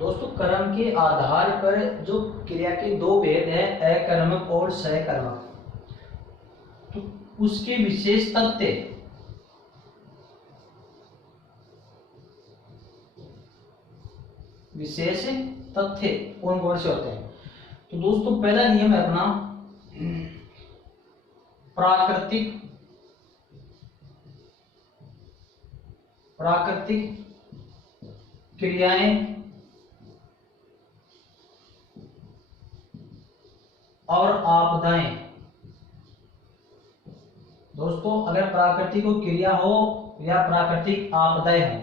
दोस्तों कर्म के आधार पर जो क्रिया के दो भेद हैं, अकर्मक और सकर्मक, तो उसके विशेष तथ्य कौन कौन से होते हैं। तो दोस्तों पहला नियम है अपना प्राकृतिक क्रियाएं और आपदाएं। दोस्तों अगर प्राकृतिक क्रिया हो या प्राकृतिक आपदाएं हो,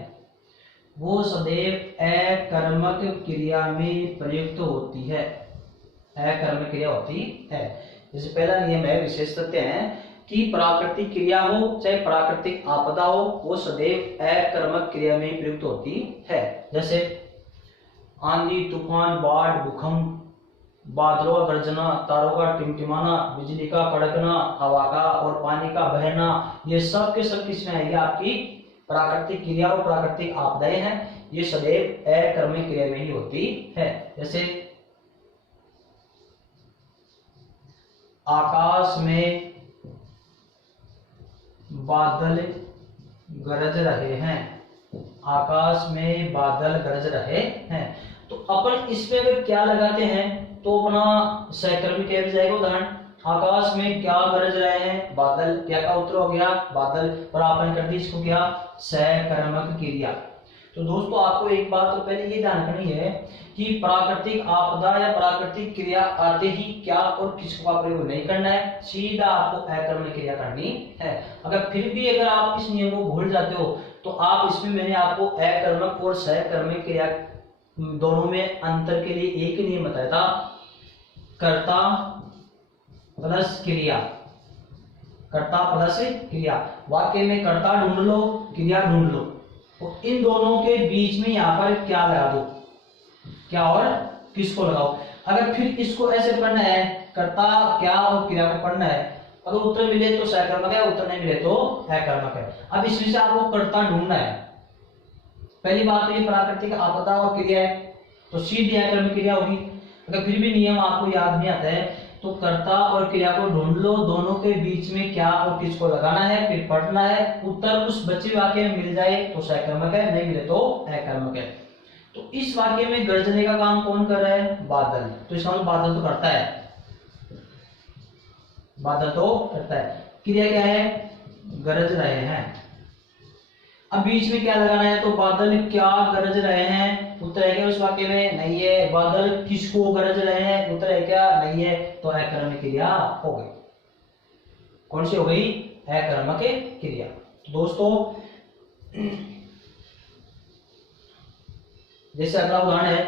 वो सदैव अकर्मक क्रिया में प्रयुक्त होती है, अकर्मक क्रिया होती है। जैसे पहला नियम है, विशेष तथ्य है कि प्राकृतिक क्रिया हो चाहे प्राकृतिक आपदा हो, वो सदैव अकर्मक क्रिया में प्रयुक्त होती है। जैसे आंधी, तूफान, बाढ़, भूकंप, बादलों का गर्जना, तारों का टिमटिमाना, बिजली का कड़कना, हवा का और पानी का बहना, ये सब के सब किसमें है? ये आपकी प्राकृतिक क्रिया और प्राकृतिक आपदाएं हैं। ये सदैव अकर्मक क्रिया में ही होती है। जैसे आकाश में बादल गरज रहे हैं, आकाश में बादल गरज रहे हैं, तो अपन इसमें अगर क्या लगाते हैं तो अपना सकर्मक क्रिया में जाएगा। उदाहरण, आकाश में क्या गरज रहे हैं? बादल। क्या का उत्तर हो गया? बादल। और आपने कर दी इसको क्या? सकर्मक क्रिया। तो दोस्तों आपको एक बात तो पहले ये ध्यान रखनी है कि प्राकृतिक आपदा या प्राकृतिक क्रिया आते ही क्या और किसको का प्रयोग नहीं करना है, सीधा आपको अकर्मक क्रिया करनी है। अगर फिर भी अगर आप इस नियम को भूल जाते हो तो आप इसमें, मैंने आपको अकर्मक और सकर्मक क्रिया दोनों में अंतर के लिए एक नियम बताया था, कर्ता प्लस क्रिया। कर्ता प्लस क्रिया, वाक्य में कर्ता ढूंढ लो, क्रिया ढूंढ लो, तो इन दोनों के बीच में यहाँ पर क्या लगा दो, क्या और किसको लगाओ। अगर फिर इसको ऐसे पढ़ना है, कर्ता क्या और क्रिया को पढ़ना है, अगर उत्तर मिले तो सकर्मक है, उत्तर नहीं मिले तो अकर्मक है। अब इसमें से आपको कर्ता ढूंढना है। पहली बात तो ये प्राकृतिक आपदा और क्रिया है, तो सीधी अकर्मक क्रिया होगी। अगर फिर भी नियम आपको याद नहीं आता है तो कर्ता और क्रिया को ढूंढ लो, दोनों के बीच में क्या और किसको लगाना है, फिर पढ़ना है। उत्तर उस बचे वाक्य में मिल जाए तो सकर्मक है, नहीं मिले तो अकर्मक है। तो इस वाक्य में गरजने का काम कौन कर रहा है? बादल। तो इसका मतलब बादल तो करता है, बादल तो करता है। क्रिया क्या है? गरज रहे हैं। अब बीच में क्या लगाना है, तो बादल क्या गरज रहे हैं, उत्तर है क्या उस वाक्य में? नहीं है। बादल किसको गरज रहे हैं, उत्तर है क्या? नहीं है। तो अकर्मक क्रिया हो गई। कौन सी हो गई? अकर्मक क्रिया। तो दोस्तों जैसे अगला उदाहरण है,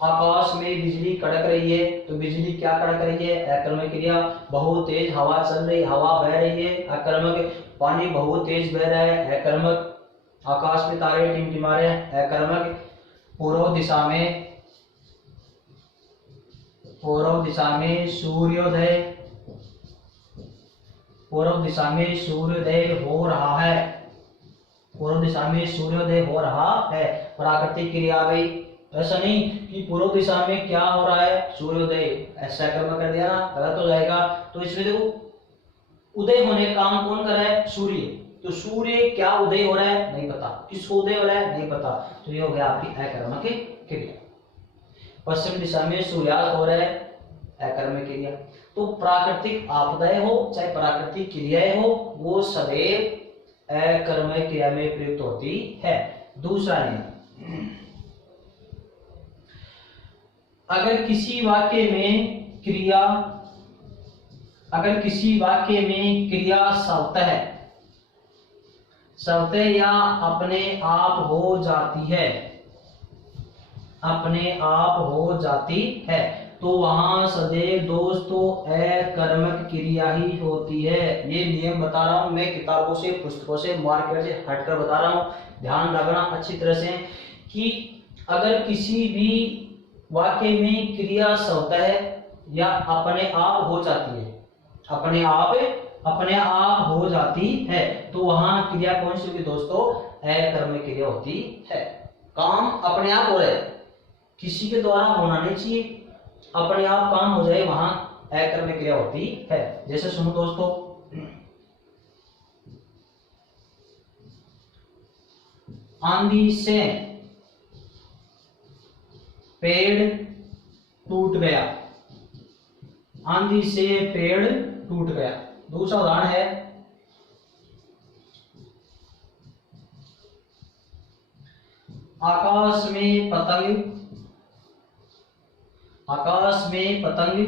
आकाश में बिजली कड़क रही है, तो बिजली क्या कड़क रही है? अकर्मक क्रिया। बहुत तेज हवा चल रही, हवा बह रही है, अकर्मक। पानी बहुत तेज बह रहा है, अकर्मक। आकाश में तारे टिमटिमा रहे हैं, अकर्मक। पूर्व दिशा में सूर्योदय हो रहा है, पूर्व दिशा में सूर्योदय हो रहा है। प्राकृतिक क्रिया आ गई। ऐसा नहीं कि पूर्व दिशा में क्या हो रहा है? सूर्योदय। ऐसा कर्म कर दिया ना, गलत हो जाएगा। तो इसमें देखो उदय होने का काम कौन कर रहा है? सूर्य। तो सूर्य क्या उदय हो रहा है? नहीं पता। किसको उदय हो रहा है? नहीं पता। तो ये हो गया आपकी अकर्मक क्रिया। पश्चिम दिशा में सूर्यास्त हो रहा है, अकर्मक क्रिया। तो प्राकृतिक आपदाएं हो चाहे प्राकृतिक क्रियाएं हो, वो सदैव अकर्मक क्रिया में प्रयुक्त होती है। दूसरा नियम, अगर किसी वाक्य में क्रिया स्वतः या अपने आप हो जाती है, तो वहां सदैव दोस्तों अकर्मक क्रिया ही होती है। ये नियम बता रहा हूं मैं, किताबों से, पुस्तकों से, मार्केट से हटकर बता रहा हूं। ध्यान रखना अच्छी तरह से कि अगर किसी भी वाक्य में क्रिया स्वतः या अपने आप हो जाती है, तो वहां क्रिया कौन सी होगी दोस्तों? अकर्मक क्रिया होती है। काम अपने आप हो रहा है, किसी के द्वारा होना नहीं चाहिए, अपने आप काम हो जाए, वहां अकर्मक क्रिया होती है। जैसे सुनो दोस्तों, आंधी से पेड़ टूट गया, आंधी से पेड़ टूट गया। दूसरा उदाहरण है, आकाश में पतंग, आकाश में पतंग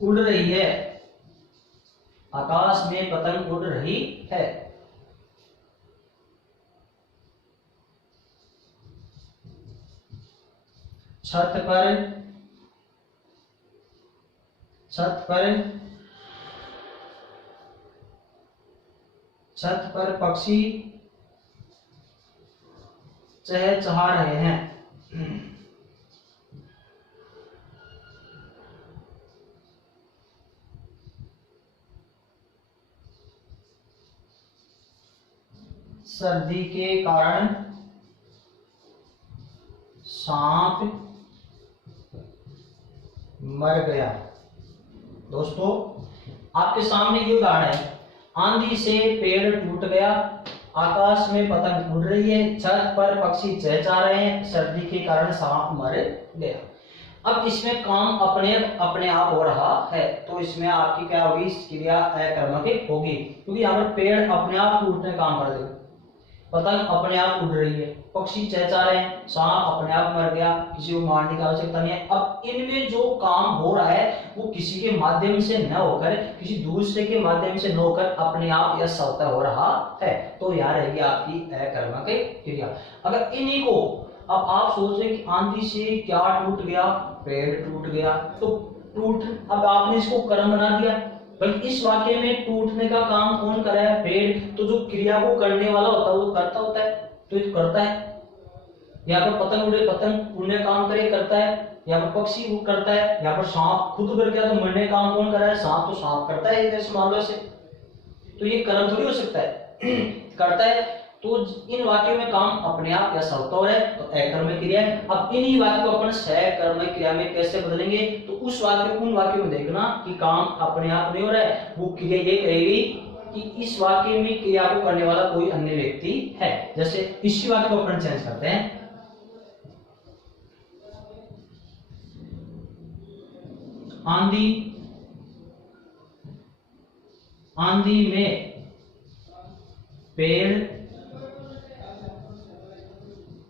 उड़ रही है, आकाश में पतंग उड़ रही है। छत पर, छत पर, छत पर पक्षी चहचहा रहे हैं। सर्दी के कारण सांप मर गया। दोस्तों आपके सामने ये उदाहरण है, आंधी से पेड़ टूट गया, आकाश में पतंग उड़ रही है, छत पर पक्षी चहचहा रहे हैं, सर्दी के कारण सांप मर गया। अब इसमें काम अपने अपने आप हो रहा है, तो इसमें आपकी क्या होगी, क्रिया अकर्मक होगी, क्योंकि यहाँ पर पेड़ अपने आप टूटने काम कर देगा, पतंग अपने आप उड़ रही है, पक्षी चहचहा रहे हैं, सांप अपने आप मर गया, किसी को मारने की आवश्यकता नहीं है। अब इनमें जो काम हो रहा है वो किसी के माध्यम से न होकर, किसी दूसरे के माध्यम से न होकर अपने आप या स्वतः हो रहा है, तो यहाँ रहेगी आपकी अकर्मक क्रिया। अगर इन्हीं को, अब आप सोच रहे कि आंधी से क्या टूट गया, पेड़ टूट गया, तो टूट, अब आपने इसको कर्म बना दिया, बल्कि इस वाक्य में टूटने का काम कौन कर रहा है, पेड़, तो जो क्रिया को करने वाला होता है वो करता होता है, तो ये करता है। यहाँ पर पतंग उड़े, पतंग उड़ने काम करे, करता है। यहाँ पर पक्षी वो करता है, यहाँ पर सांप खुद उड़ गया, तो मरने काम कौन कर रहा है, सांप, तो सांप करता है, जैसे मान लो से, तो ये कर्म थोड़ी हो सकता है करता है। तो इन वाक्यों में काम अपने आप या स्वतः है, तो अकर्मक क्रिया है। अब इन्हीं वाक्य को अपन सकर्मक क्रिया में कैसे बदलेंगे, तो उस वाक्य को, उन वाक्यों में देखना कि काम अपने आप नहीं हो रहा है, वो क्रिया ये कहेगी कि इस वाक्य में क्रिया को करने वाला कोई अन्य व्यक्ति है। जैसे इसी वाक्य को अपन चेंज करते हैं, आंधी, आंधी में पेड़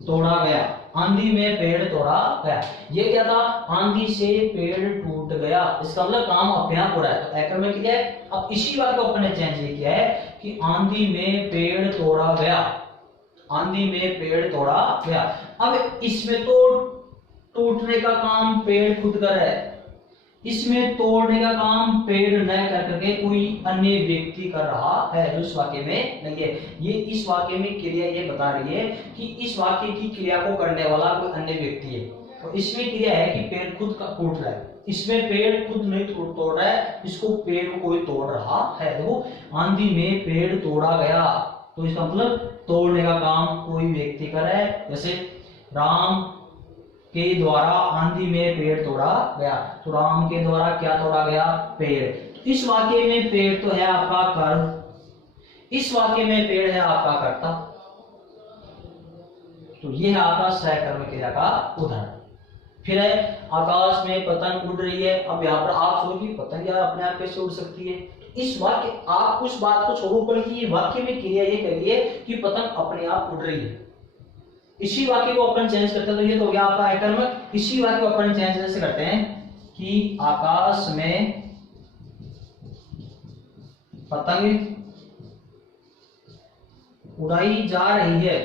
तोड़ा गया, आंधी में पेड़ तोड़ा गया। ये क्या था, आंधी से पेड़ टूट गया, इसका मतलब काम अपने आप हो रहा है, तो अकर्मक क्रिया है। अब इसी बात को अपन ने चेंज ये किया है कि आंधी में पेड़ तोड़ा गया, आंधी में पेड़ तोड़ा गया। अब इसमें तो टूटने का काम पेड़ खुद कर है, इसमें तोड़ने का काम पेड़ न कर करके कोई अन्य व्यक्ति कर रहा है, जो इस वाक्य में नहीं है। ये इस वाक्य में क्रिया ये बता रही है कि इस वाक्य की क्रिया को करने वाला कोई अन्य व्यक्ति है, तो इसमें क्रिया है कि पेड़ खुद का टूट रहा है, इसमें पेड़ खुद नहीं तोड़ रहा है, इसको पेड़ को कोई तोड़ रहा है। देखो, आंधी में पेड़ तोड़ा गया, तो इसका मतलब तोड़ने का काम कोई व्यक्ति कर रहा है। जैसे राम के द्वारा आंधी में पेड़ तोड़ा गया, तो राम के द्वारा क्या तोड़ा गया, पेड़। तो इस वाक्य में पेड़ तो है आपका कर्म, इस वाक्य में पेड़ है आपका कर्ता, तो ये है आपका सकर्मक क्रिया का उदाहरण। फिर है, आकाश में पतंग उड़ रही है। अब यहाँ पर आप सोचिए, पतंग यार अपने आप कैसे उड़ सकती है, तो इस वाक्य, आप उस बात को छोड़ो, बल्कि ये वाक्य में क्रिया ये करिए कि पतंग अपने आप उड़ रही है। इसी वाक्य को अपन चेंज करते हैं, तो ये तो हो गया आपका अकर्मक। इसी वाक्य को अपन चेंज ऐसे करते हैं कि आकाश में पतंग उड़ाई जा रही है,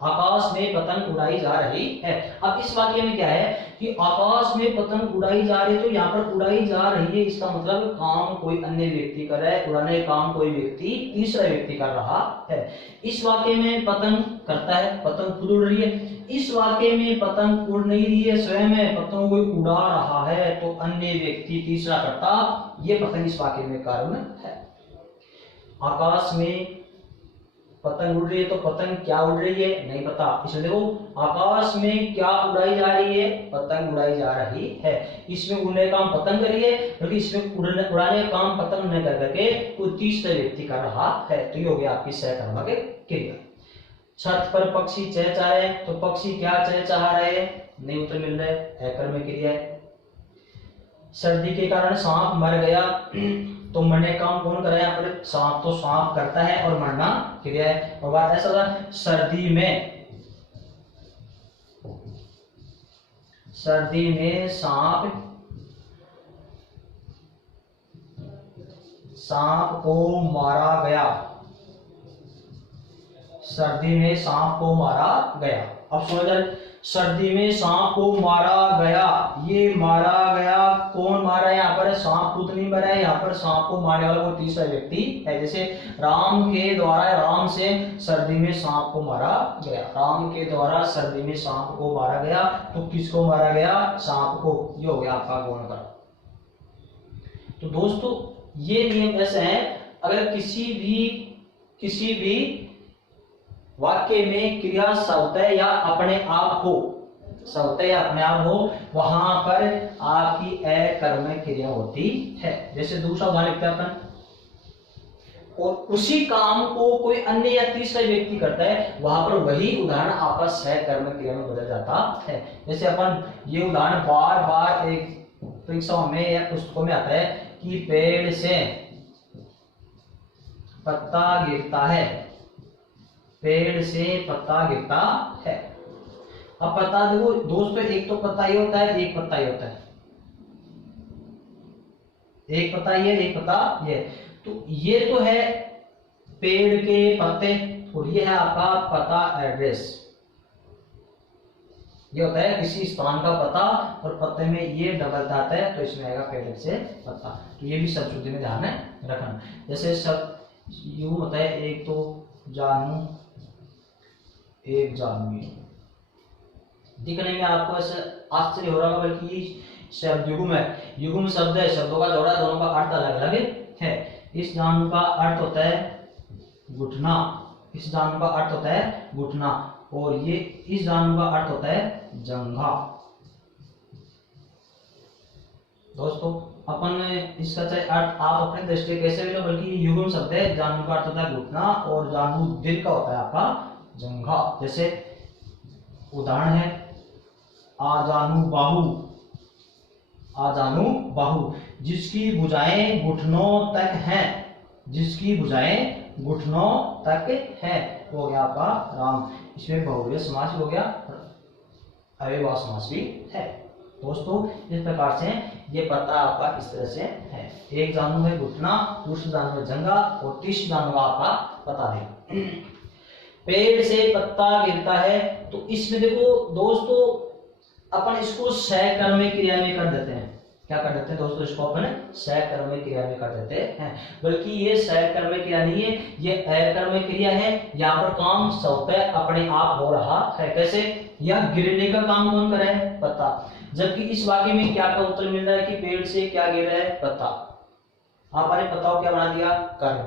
आकाश में पतंग उड़ाई जा रही है। अब इस वाक्य में क्या है कि आकाश में पतंग उड़ाई जा रही है, तो यहाँ पर उड़ाई जा रही है, इसका मतलब काम कोई अन्य व्यक्ति कर रहा है, उड़ाने का काम कोई व्यक्ति, तीसरा व्यक्ति कर रहा है। इस वाक्य में पतंग करता है, पतंग खुद उड़ रही है। इस वाक्य में पतंग उड़ नहीं रही है, स्वयं में पतंग को उड़ा रहा है, तो अन्य व्यक्ति तीसरा करता, ये पतंग इस वाक्य में कारण है। आकाश में पतंग उड़ रही है तो पतंग क्या उड़ रही है नहीं पता, इसमें देखो आकाश में क्या उड़ाई जा रही है, पतंग उड़ाई जा रही है। इसमें उड़ने का काम पतंग कर रही है, बल्कि इसमें उड़ाने का काम पतंग न कर करके कोई तीसरा व्यक्ति कर रहा है। तो ये हो गया आपकी सहकर्मक क्रिया। छत पर पक्षी चहचहाए, तो पक्षी क्या चहचहा रहे हैं नहीं उत्तर मिल रहा है, अकर्मक क्रिया है। सर्दी के कारण सांप मर गया, तो मरने का काम कौन कर रहा है यहाँ पर, सांप, तो सांप करता है और मरना क्रिया है। और बात ऐसा था सर्दी में सांप को मारा गया, सर्दी में सांप को मारा गया। अब सुनो जरा, सर्दी में सांप को मारा गया, ये मारा गया कौन मारा है यहाँ पर, सांप खुद नहीं मरा है, यहाँ पर सांप को मारने वाला कोई तीसरा व्यक्ति है। जैसे राम के द्वारा, राम से सर्दी में सांप को मारा गया, राम के द्वारा सर्दी में सांप को मारा गया, तो किसको मारा गया, सांप को। ये हो गया आपका गुण का। तो दोस्तों ये नियम ऐसे हैं, अगर किसी भी वाक्य में क्रिया सवतः या अपने आप हो, सवतः या अपने आप हो, वहां पर आपकी अकर्मक क्रिया होती है। जैसे दूसरा उदाहरण लिखते हैं अपन, और उसी काम को कोई अन्य या तीसरा व्यक्ति करता है, वहां पर वही उदाहरण आपका सहकर्मक क्रिया में बदल जाता है। जैसे अपन ये उदाहरण बार बार एक परीक्षाओं में या पुस्तकों में आता है कि पेड़ से पत्ता गिरता है, पेड़ से पत्ता गिरता है। अब पत्ता देखो दोस्तों, एक तो पत्ता ये होता है, एक पत्ता ये होता है, एक पत्ता ये, एक पत्ता ये। तो ये तो है पेड़ के पत्ते, और ये है आपका पता एड्रेस। ये होता है किसी स्थान का पता, और पत्ते में ये डबल आता है, तो इसमें आएगा पेड़ से पत्ता। तो ये भी सब शुद्धि में ध्यान में रखना। जैसे सब यूं होता है, एक तो जानू, एक जानवी। दिखने में आपको ऐसे आश्चर्य हो रहा होगा, बल्कि शब्द युग्म है, युग्म शब्द है, शब्दों का जोड़ा, दोनों का अर्थ अलग अलग है। इस जानू का अर्थ होता है घुटना, इस जानू का अर्थ होता है घुटना, और ये इस जानू का अर्थ होता है जंघा। दोस्तों अपन इसका चाहे अर्थ आप अपने दृष्टि कैसे भी लो, बल्कि ये युग्म शब्द है, जानू का अर्थ होता है घुटना, और जानू दिल का होता है आपका जंघा। जैसे उदाहरण है आजानू बाहु, आजानू बाहु, जिसकी भुजाएं घुटनों तक हैं, जिसकी भुजाएं घुटनों तक है, हो गया आपका राम। इसमें बहुव्रीहि समास हो गया, अव्ययभाव समास भी है। दोस्तों इस प्रकार से ये पत्ता आपका इस तरह से है, एक जानू है घुटना, दूसरा जानू है जंघा, और तीसरा जानू आपका पता है। पेड़ से पत्ता गिरता है, तो इसमें देखो दोस्तों अपन इसको सहकर्मक क्रिया में कर देते हैं। क्या कर देते हैं दोस्तों, इसको अपन सहकर्मक क्रिया में कर देते हैं, बल्कि ये सहकर्मक क्रिया नहीं है, ये अकर्मक क्रिया है। यहाँ पर काम स्वतः अपने आप हो रहा है। कैसे, यह गिरने का काम कौन कर रहा है, पत्ता। जबकि इस वाक्य में क्या का उत्तर मिल रहा है कि पेड़ से क्या गिर रहा है, पत्ता। आपने पत्ता को क्या बना दिया, कर्म।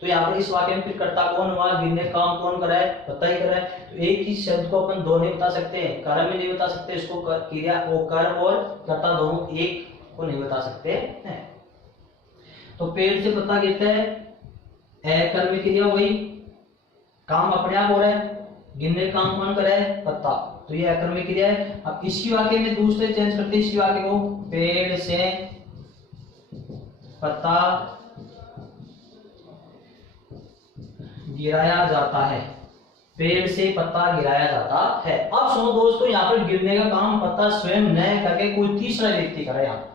तो यहाँ पर इस वाक्य में फिर कर्ता कौन हुआ, गिरने का काम कौन कर रहा है, पत्ता ही कर रहा है। तो एक ही शब्द को अपन दो नहीं बता सकते, कर्म में नहीं बता सकते, इसको क्रिया वो कर्म और कर्ता दोनों एक को नहीं बता सकते हैं। तो पेड़ से पत्ता गिरता है, अकर्मक क्रिया, वही काम अपने आप हो रहा है, गिरने का काम कौन कर रहा है, पत्ता, तो ये अकर्मक क्रिया है। अब इसी वाक्य में दूसरे चेंज करते हैं इसी वाक्य को, पेड़ से पत्ता गिराया जाता है, पेड़ से पत्ता गिराया जाता है। अब सुनो दोस्तों, यहाँ पर गिरने का काम पत्ता स्वयं न करके कोई तीसरा व्यक्ति करे। यहाँ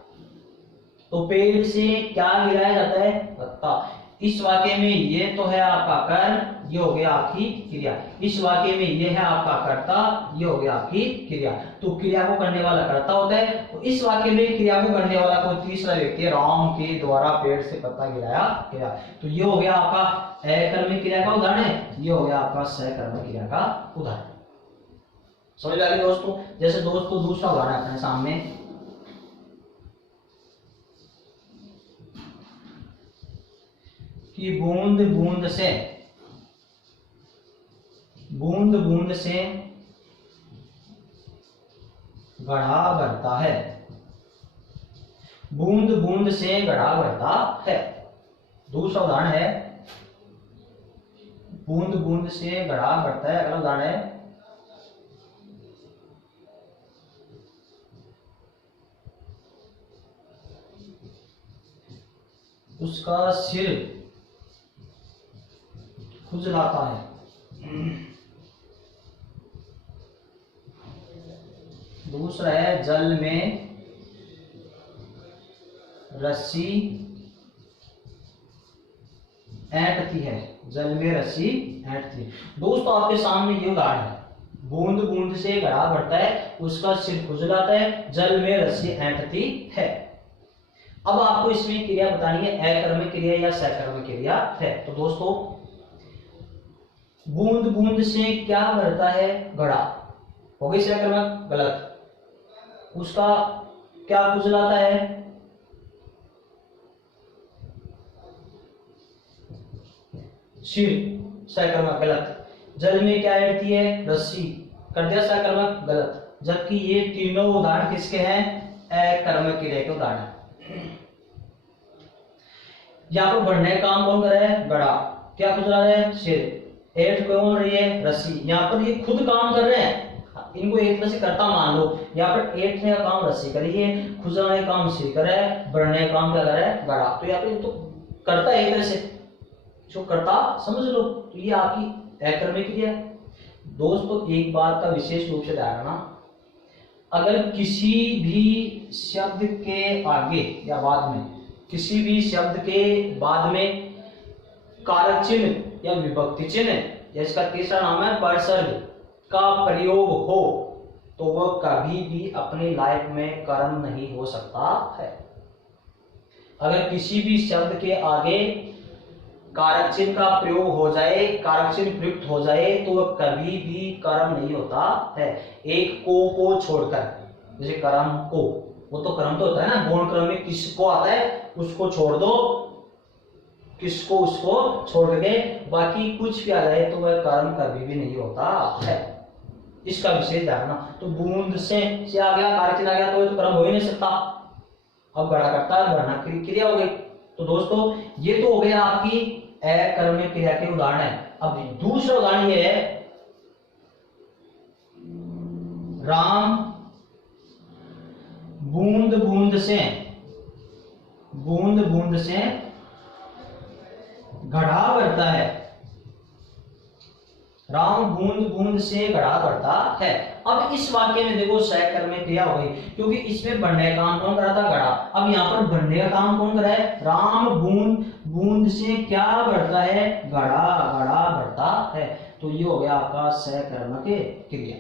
तो पेड़ से क्या गिराया जाता है, पत्ता। इस वाक्य में ये तो है आपका कर्म, ये हो गया आपकी क्रिया। इस वाक्य में ये है आपका कर्ता, ये हो गया आपकी क्रिया। तो क्रिया को करने वाला कर्ता होता है, तो इस वाक्य में क्रिया को करने वाला कोई तीसरा व्यक्ति, राम के द्वारा पेड़ से पत्ता गिराया गया। तो ये हो गया आपका अकर्मक क्रिया का उदाहरण है, ये हो गया आपका सहकर्मक क्रिया का उदाहरण। समझ में आ गया दोस्तों। जैसे दोस्तों दूसरा उदाहरण अपने सामने, कि बूंद बूंद से बूंद बूंद से घड़ा भरता है। बूंद बूंद से घड़ा भरता है। दूसरा उदाहरण है, बूंद बूंद से घड़ा भरता है। अगला उदाहरण है, उसका सिर खुजलाता है। दूसरा है, जल में रस्सी ऐंठती है। जल में रस्सी ऐंठती है। दोस्तों आपके सामने ये उदाहरण है, बूंद बूंद से घड़ा भरता है, उसका सिर खुजलाता है, जल में रस्सी ऐंठती है। अब आपको इसमें क्रिया बतानी है, अकर्मक क्रिया या सकर्मक क्रिया है। तो दोस्तों बूंद बूंद से क्या भरता है? घड़ा। हो गई सकर्मक? गलत। उसका क्या खुजलाता है? सिर। सकर्मक? गलत। जल में क्या रहती है? रस्सी। कर दिया सकर्मक? गलत। जबकि ये तीनों उदाहरण किसके हैं? अकर्मक क्रिया के उदाहरण। यहाँ पर बढ़ने का काम कौन कर रहा है? घड़ा। क्या खुजला रहा है? सिर। ऐंठ कौन रही है? रस्सी। यहाँ पर ये खुद काम कर रहे हैं, इनको एक तरह से करता मान लो। यहाँ पर ऐंठने का काम रस्सी कर रही है, खुजलाने का काम सिर कर रहा है, बढ़ने का काम क्या कर रहा है? घड़ा। तो यहाँ पे तो करता है एक तरह से, जो करता समझ लो। तो ये आपकी अकर्मक क्रिया है। दोस्तों एक बात का विशेष रूप से ध्यान रखना, अगर किसी भी शब्द के आगे या बाद में, किसी भी शब्द के बाद में कारक चिन्ह या विभक्ति चिन्ह या इसका तीसरा नाम है परसर्ग का प्रयोग हो, तो वह कभी भी अपनी लाइफ में कर्म नहीं हो सकता है। अगर किसी भी शब्द के आगे कारक चिन्ह का प्रयोग हो जाए, कारक चिन्ह प्रयुक्त हो जाए, तो वह कभी भी कर्म नहीं होता है। एक को छोड़कर, जैसे कर्म को, वो तो कर्म तो होता है ना, गौण क्रम में किसको आता है उसको छोड़ दो, किसको उसको छोड़ के बाकी कुछ भी आ जाए तो वह कर्म कभी भी नहीं होता है। इसका विशेष धारणा। तो बूंद से आ गया, कारक चिन्ह आ गया, तो कर्म हो ही नहीं सकता। अब घड़ा करता है, बढ़ना क्रिया हो गई। तो दोस्तों ये तो हो गया आपकी अकर्मक क्रिया के उदाहरण है। अब दूसरा उदाहरण ये है, राम बूंद बूंद से घड़ा भरता है। राम बूंद बूंद से घड़ा भरता है। अब इस वाक्य में देखो सकर्मक क्रिया हो गई, क्योंकि इसमें बढ़ने का काम कौन करा था? घड़ा। अब यहाँ पर बढ़ने का काम कौन करा है? राम बूंद बूंद से क्या भरता है? घड़ा भरता है। तो ये हो गया आपका सकर्मक क्रिया।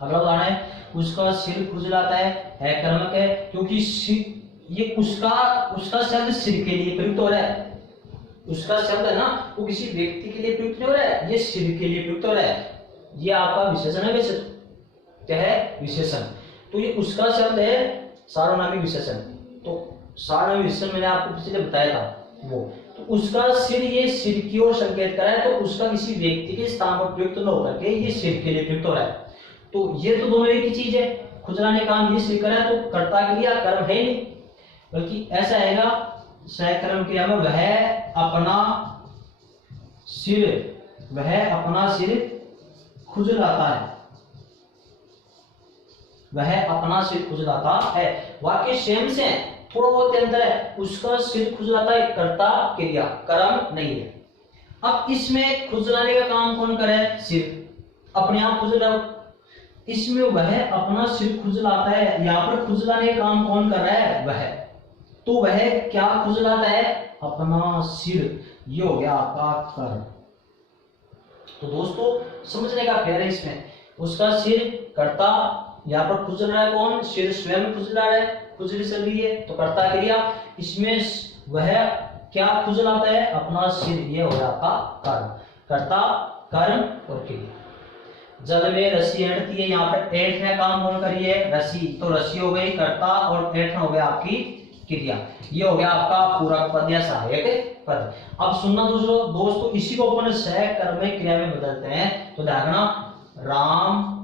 अगला उदाहरण है, उसका सिर खुजलाता है। अकर्मक है, क्योंकि ये उसका शब्द सिर के लिए प्रयुक्त हो रहा है। उसका शब्द है ना, वो किसी व्यक्ति के लिए प्रयुक्त नहीं हो रहा है, ये सिर के लिए प्रयुक्त हो रहा है। ये आपका विशेषण है। वैसे क्या है? विशेषण। तो ये उसका शब्द है सार्वनामिक विशेषण। तो सार्वनामिक विशेषण मैंने आपको पिछले बताया था वो। तो उसका सिर, ये सिर की ओर संकेत कर रहा है, तो उसका किसी व्यक्ति के स्थान पर प्रयुक्त न होकर के ये सिर के लिए प्रयुक्त हो रहा है। तो ये तो दोनों एक ही चीज है। खुजलाने का काम ये सिर कर रहा है, तो कर्ता क्रिया कर्म है नहीं, बल्कि ऐसा आएगा सकर्मक क्रिया में वह अपना सिर खुजलाता है। वह अपना सिर खुजलाता है। वाक्य सेम से है, थोड़ा बहुत अंतर है। उसका सिर खुजलाता है, कर्ता क्रिया, कर्म नहीं है। अब इसमें खुजलाने का काम कौन करे? सिर। अपने आप खुजला। इसमें वह अपना सिर खुजलाता है, यहाँ पर खुजलाने का काम कौन कर रहा है? वह। तो वह क्या खुजलाता है? अपना सिर। ये हो गया आपका कर्म। तो दोस्तों समझने का फेर है इसमें, उसका सिर कर्ता, यहाँ पर खुजल रहा है कौन? सिर स्वयं खुजला रहा है, खुजली चल रही है, तो कर्ता क्रिया। इसमें वह क्या खुजलाता है? अपना सिर। ये हो गया आपका कर्म। कर्ता, कर्म और क्रिया। जल में रस्सी ऐंठती है, यहाँ पर ऐंठने का काम कौन करिए? रस्सी। तो रस्सी हो गई कर्ता और ऐंठना हो गया आपकी क्रिया। ये हो गया आपका पूरक पद या सहायक पद। अब सुनना दोस्तों, इसी को अपन सकर्मक क्रिया में बदलते हैं। तो ध्यान रखना, राम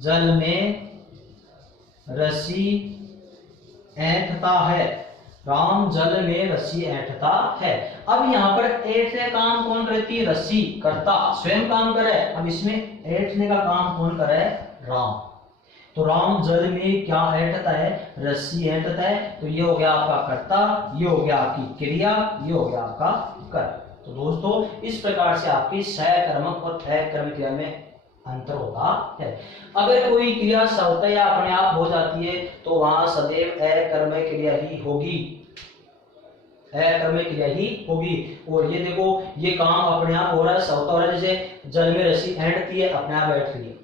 जल में रस्सी ऐंठता है। राम जल में रस्सी ऐंठता है। अब यहाँ पर ऐंठने का काम कौन करती है? रस्सी। करता स्वयं काम करे। अब इसमें ऐंठने का काम कौन करे? राम। तो राम जल में क्या ऐंठता है? रस्सी ऐंठता है। तो ये हो गया आपका कर्ता, ये हो गया आपकी क्रिया, ये हो गया आपका कर। तो दोस्तों इस प्रकार से आपकी सकर्मक और अकर्मक क्रिया में अंतर होता है। अगर कोई क्रिया स्वतः या अपने आप हो जाती है तो वहां सदैव अकर्मक क्रिया ही होगी, अकर्मक क्रिया ही होगी। और ये देखो, ये काम अपने आप हो रहा है, स्वतः हो रहा है। जैसे जल में रस्सी ऐंठती है, अपने आप बैठ रही है,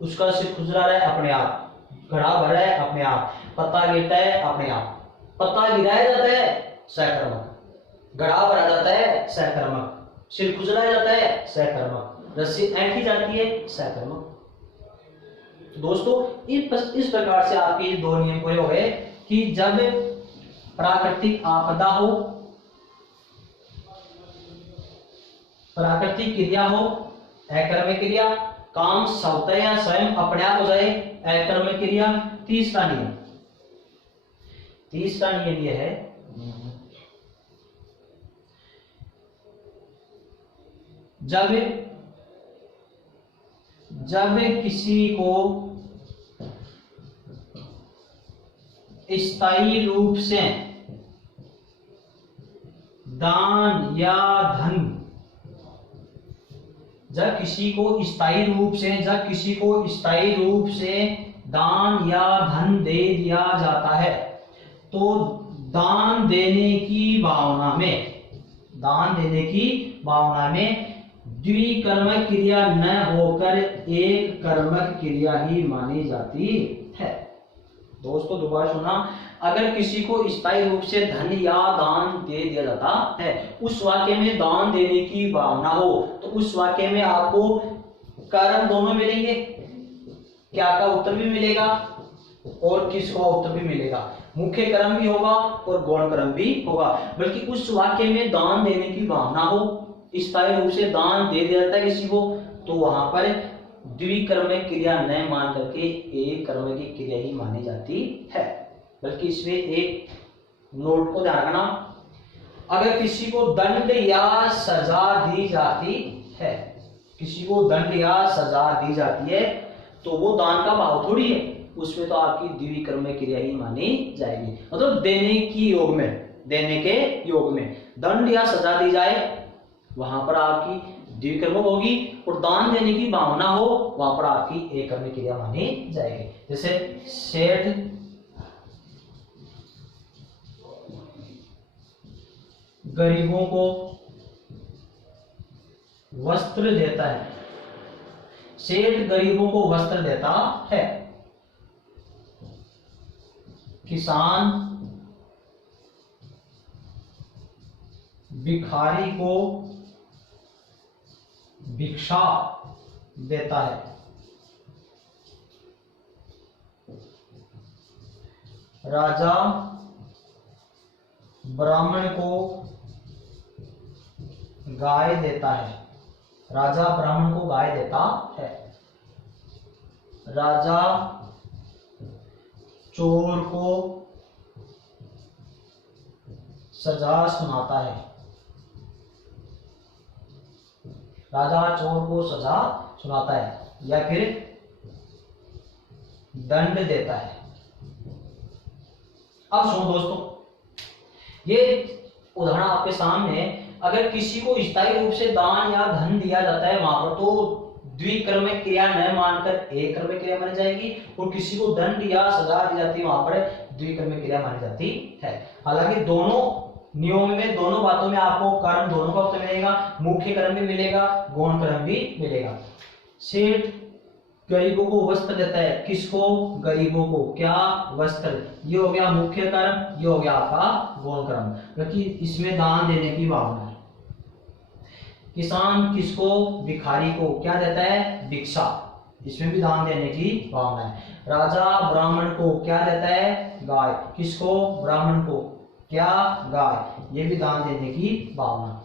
उसका सिर खुजला रहा है, अपने आप, घड़ा भर रहा है, अपने आप, पत्ता गिरता है, अपने आप, पत्ता गिराया जाता है सकर्मक, घड़ा भरा जाता है सकर्मक, सिर खुजलाया जाता है सकर्मक, रस्सी ऐंठी जाती है सकर्मक। तो दोस्तों इस प्रकार से आपके दो नियम पूरे हो गए कि जब प्राकृतिक आपदा हो, प्राकृतिक क्रिया हो, अकर्मक क्रिया, काम स्वतः या स्वयं अपने आप हो जाए, अकर्मक क्रिया। तीसरा नियम, तीसरा नियम यह है जब किसी को स्थायी रूप से दान या धन, जब किसी को स्थायी रूप से दान या धन दे दिया जाता है तो दान देने की भावना में द्विकर्मक क्रिया न होकर एक कर्मक क्रिया ही मानी जाती है। दोस्तों दोबारा सुना, अगर किसी को स्थायी रूप से धन या दान दे दिया जाता है, उस वाक्य में दान देने की भावना हो तो उस वाक्य में आपको कर्म दोनों मिलेंगे, क्या का उत्तर भी मिलेगा और किसका उत्तर भी मिलेगा, मुख्य कर्म भी होगा और गौण कर्म भी होगा। बल्कि उस वाक्य में दान देने की भावना हो, स्थायी रूप से दान दे दिया जाता है किसी को, तो वहां पर द्विकर्मक क्रिया न मान करके एक कर्म की क्रिया ही मानी जाती है। बल्कि इसमें एक नोट को ध्यान रखना, अगर किसी को दंड या सजा दी जाती है, किसी को दंड या सजा दी जाती है तो वो दान का भाव थोड़ी है, उसमें तो आपकी द्विकर्मक क्रिया ही मानी जाएगी। मतलब देने की योग में, देने के योग में दंड या सजा दी जाए वहां पर आपकी द्विकर्मक होगी, और दान देने की भावना हो वहां पर आपकी एक कर्मक क्रिया मानी जाएगी। जैसे सेठ गरीबों को वस्त्र देता है, सेठ गरीबों को वस्त्र देता है, किसान भिखारी को भिक्षा देता है, राजा ब्राह्मण को गाय देता है, राजा ब्राह्मण को गाय देता है, राजा चोर को सजा सुनाता है, राजा चोर को सजा सुनाता है या फिर दंड देता है। अब सुनो दोस्तों, ये उदाहरण आपके सामने, अगर किसी को स्थायी रूप से दान या धन दिया जाता है वहां पर तो द्विकर्मक क्रिया न मानकर एक कर्मक क्रिया मानी जाएगी, और किसी को दंड या सजा दी जाती है वहां पर द्विकर्मक क्रिया मानी जाती है। हालांकि दोनों नियम में, दोनों बातों में आपको कर्म दोनों का उत्तर मिलेगा, मुख्य कर्म भी मिलेगा, गौण कर्म भी मिलेगा। सेठ गरीबों को वस्त्र देता है, किसको? गरीबों को। क्या? वस्त्र। ये हो गया मुख्य कर्म, ये हो गया आपका गौण कर्म, क्योंकि इसमें दान देने की भावना है। किसान किसको? भिखारी को क्या देता है? भिक्षा, इसमें भी दान देने की भावना है। राजा ब्राह्मण को क्या देता है? गाय, किसको? ब्राह्मण को। क्या? गाय। ये भी दान देने की भावना।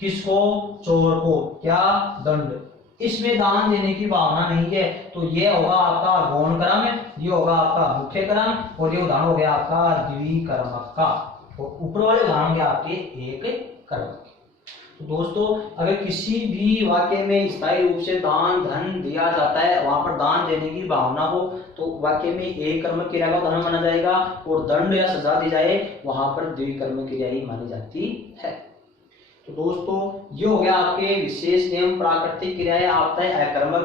किसको? चोर को। क्या? दंड। इसमें दान देने की भावना नहीं है, तो ये होगा आपका गौण क्रम, ये होगा आपका मुख्य क्रम, और ये उदाहरण हो गया आपका द्विकर्मक का। और ऊपर वाले उदाहरण होंगे आपके एक कर्मक के। तो दोस्तों, अगर किसी भी वाक्य में स्थायी रूप से दान धन दिया जाता है, वहां पर दान देने की भावना हो, तो वाक्य में एक कर्मक क्रिया का उदाहरण माना जाएगा, और दंड या सजा दी जाए वहां पर द्विकर्मक क्रिया ही मानी जाती है। तो दोस्तों, ये हो गया आपके विशेष एवं प्राकृतिक क्रियाएं आपतः अकर्मक।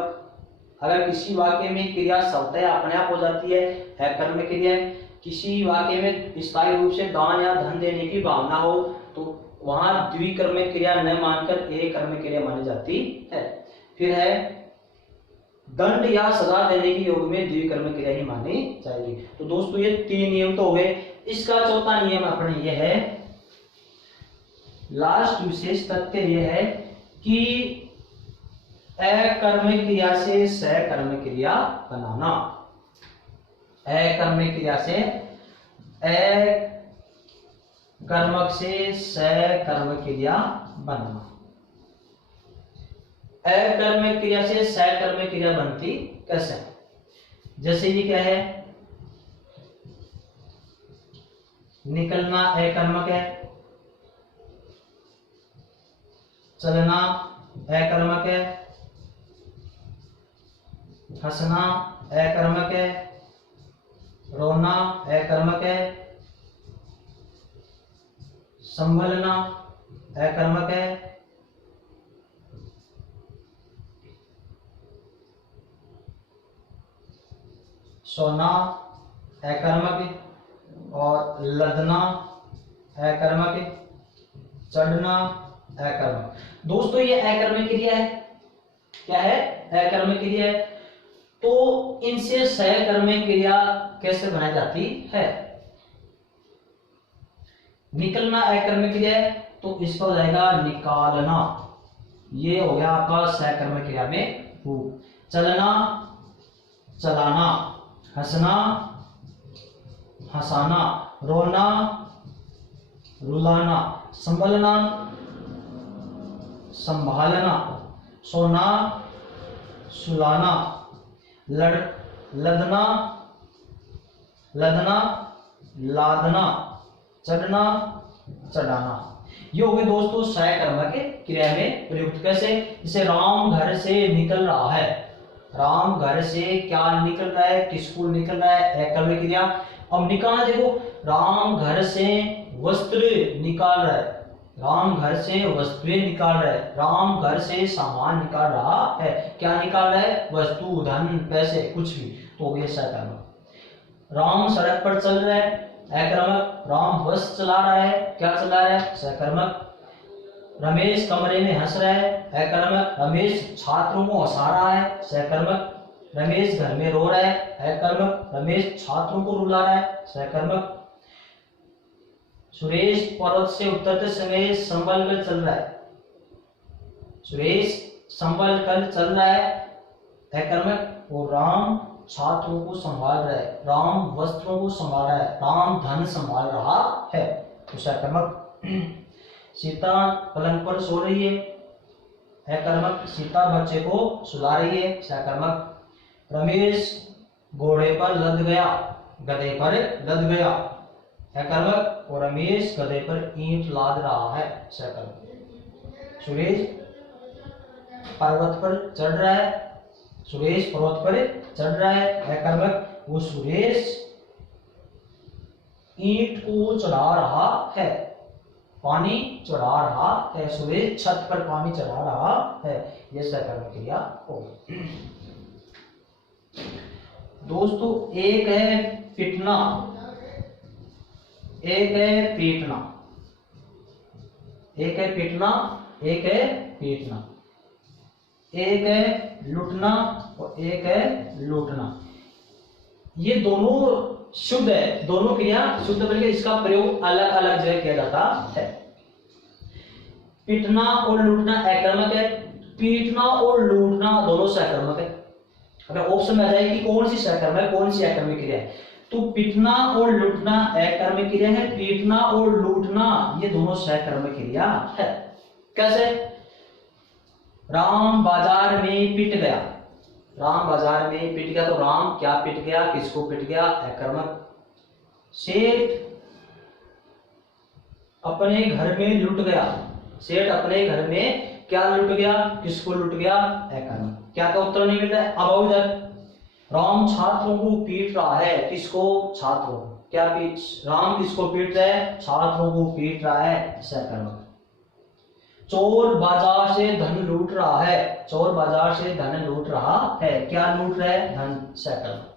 अगर किसी वाक्य में क्रिया स्वतः अपने आप हो जाती है, अकर्मक क्रिया। किसी वाक्य में स्थायी रूप से दान या धन देने की भावना हो, तो वहां द्विकर्मक क्रिया न मानकर एक कर्मक क्रिया मानी जाती है। फिर है दंड या सजा देने की योग में द्विकर्मक क्रिया ही मानी जाएगी। तो दोस्तों, ये 3 नियम तो हो गए। इसका चौथा नियम अपने ये है, लास्ट विशेष तथ्य यह है कि अकर्मक क्रिया से सकर्मक क्रिया बनाना। अकर्मक क्रिया से कर्मक से सकर्मक क्रिया बनाना। अकर्मक क्रिया से सकर्मक क्रिया बनती कैसे? जैसे ये क्या है? निकलना अकर्मक है, चलना अकर्मक है, हंसना अकर्मक है, रोना अकर्मक है, संभलना अकर्मक है, सोना अकर्मक, और लदना अकर्मक, चढ़ना अकर्मक। दोस्तों, ये अकर्मक क्रिया है। क्या है? अकर्मक क्रिया है। तो इनसे सकर्मक क्रिया कैसे बनाई जाती है? निकलना अकर्मक क्रिया है, तो इसका हो जाएगा निकालना। ये हो गया आपका सकर्मक क्रिया में रूप। चलना चलाना, हंसना हंसाना, रोना रुलाना, संभलना संभालना, सोना सुलाना, लदना लदना, लादना, चढ़ना चढ़ाना। ये हो गए दोस्तों सकर्मक क्रिया में प्रयुक्त। कैसे? जैसे राम घर से निकल रहा है। राम घर से क्या निकल रहा है? किसको निकल रहा है? अकर्मक क्रिया। अब निकालना देखो, राम घर से वस्त्र निकाल रहा है, राम घर से वस्तुएं निकाल रहा है, राम घर से सामान निकाल रहा है। क्या निकाल रहा है? वस्तु, धन, पैसे, कुछ भी। तो हो गया सकर्मक। राम सड़क पर चल रहा है अकर्मक। राम बस चला रहा है। क्या चला रहा है? सकर्मक। रमेश कमरे में हंस रहा है अकर्मक। रमेश छात्रों को हंसा रहा है सकर्मक। रमेश घर में रो रहा है अकर्मक। रमेश छात्रों को रुला रहा है सकर्मक। सुरेश पर्वत से उतरते समय संभल कर चल रहा है। सुरेश संभल कर चल रहा है अकर्मक। और राम छात्रों को संभाल रहा है, राम वस्त्रों को संभाल रहा है, राम धन संभाल रहा है, तो सकर्मक। सीता पलंग पर सो रही है अकर्मक। सीता बच्चे को सुला रही है सकर्मक। रमेश घोड़े पर लद गया, गधे पर लद गया अकर्मक। और रमेश गधे पर ईंट लाद रहा है सकर्मक। सुरेश पर्वत पर चढ़ रहा है, सुरेश पर्वत पर चढ़ रहा है अकर्मक। वो सुरेश ईंट को चढ़ा रहा है, पानी चढ़ा रहा है। सुरेश छत पर पानी चढ़ा रहा है। यह सकर्मक क्रिया होगी। दोस्तों, एक है पिटना, एक है पीटना, एक है पिटना, एक है पीटना, एक है लुटना और एक है लूटना। ये दोनों शुद्ध है, दोनों क्रिया शुद्ध करके इसका प्रयोग अलग अलग जगह किया जाता है। पिटना और लूटना अकर्मक है, पीटना और लूटना दोनों सकर्मक है। अगर ऑप्शन में आ जाए कि कौन सी सकर्मक है कौन सी अकर्मक क्रिया है, तो पीटना और लूटना अकर्मक क्रिया है, पीटना और लूटना ये दोनों सकर्मक क्रिया है। कैसे? राम बाजार में पिट गया, राम बाजार में पिट गया, तो राम क्या पिट गया, किसको पिट गया, अकर्मक। सेठ अपने घर में लुट गया, सेठ अपने घर में क्या लुट गया, किसको लुट गया, अकर्मक। क्या का उत्तर नहीं मिल रहा है? अब इधर राम छात्रों को पीट रहा है, किसको, छात्रों को। क्या पीट, राम किसको पीट रहा है, छात्रों को पीट रहा है, सकर्मक। चोर बाजार से धन लूट रहा है, चोर बाजार से धन लूट रहा है, क्या लूट रहा है, धन, सकर्मक।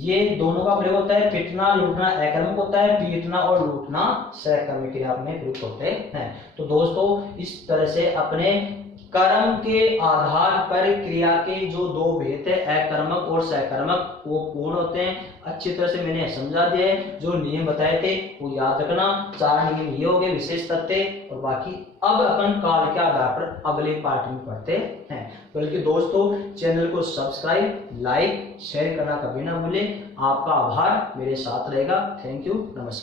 ये दोनों का प्रयोग होता है, पीटना लूटना अकर्मक होता है, पीटना और लूटना सकर्मक क्रिया में प्रयुक्त होते हैं। तो दोस्तों इस तरह से अपने कर्म के आधार पर क्रिया के जो दो भेद है अकर्मक और सकर्मक वो पूर्ण होते हैं। अच्छी तरह से मैंने समझा दिया है, जो नियम बताए थे वो याद रखना। 4 नियम ये हो गए विशेष तथ्य, और बाकी अब अपन काल के आधार पर अगले पार्ट में पढ़ते हैं। बल्कि दोस्तों चैनल को सब्सक्राइब, लाइक, शेयर करना कभी ना भूलें। आपका आभार मेरे साथ रहेगा। थैंक यू, नमस्कार।